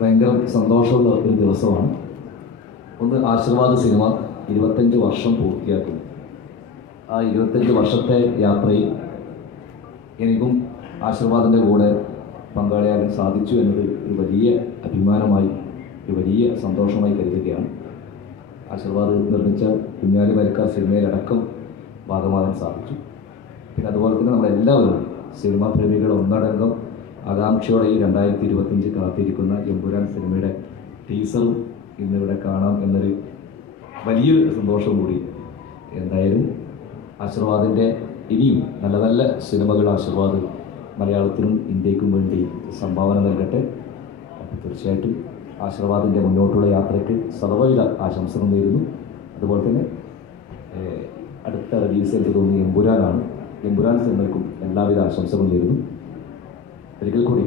ഭയങ്കര സന്തോഷമുള്ള ഒരു ദിവസമാണ്. ഒന്ന്, ആശീർവാദ് സിനിമ 25 വർഷം പൂർത്തിയാക്കുന്നു. ആ 25 വർഷത്തെ യാത്രയിൽ എനിക്കും ആശീർവാദിൻ്റെ കൂടെ പങ്കാളിയാകാൻ സാധിച്ചു എന്നത് ഒരു വലിയ അഭിമാനമായി, ഒരു വലിയ സന്തോഷമായി കരുതുകയാണ്. ആശീർവാദ് നിർമ്മിച്ച കുഞ്ഞാലി മരക്കാർ സിനിമയിലടക്കം ഭാഗമാകാൻ സാധിച്ചു. പിന്നെ അതുപോലെ തന്നെ നമ്മളെല്ലാവരും സിനിമാ പ്രേമികൾ ഒന്നടങ്കം ആകാംക്ഷയോടെ ഈ 2025 കാത്തിരിക്കുന്ന എമ്പുരാൻ സിനിമയുടെ ടീസറും ഇന്നിവിടെ കാണാം എന്നൊരു വലിയൊരു സന്തോഷം കൂടി. എന്തായാലും ആശീർവാദിൻ്റെ ഇനിയും നല്ല നല്ല സിനിമകൾ ആശീർവാദ് മലയാളത്തിനും ഇന്ത്യക്കും വേണ്ടി സംഭാവന നൽകട്ടെ. തീർച്ചയായിട്ടും ആശീർവാദിൻ്റെ മുന്നോട്ടുള്ള യാത്രയ്ക്ക് സർവ്വവിധ ആശംസകൾ നേരുന്നു. അതുപോലെ തന്നെ അടുത്ത റിലീസ് എനിക്ക് തോന്നുന്നു എമ്പുരാനാണ്. എമ്പുരാൻ സിനിമയ്ക്കും എല്ലാവിധ ആശംസകളും നേരുന്നു. ഒരിക്കൽ കൂടി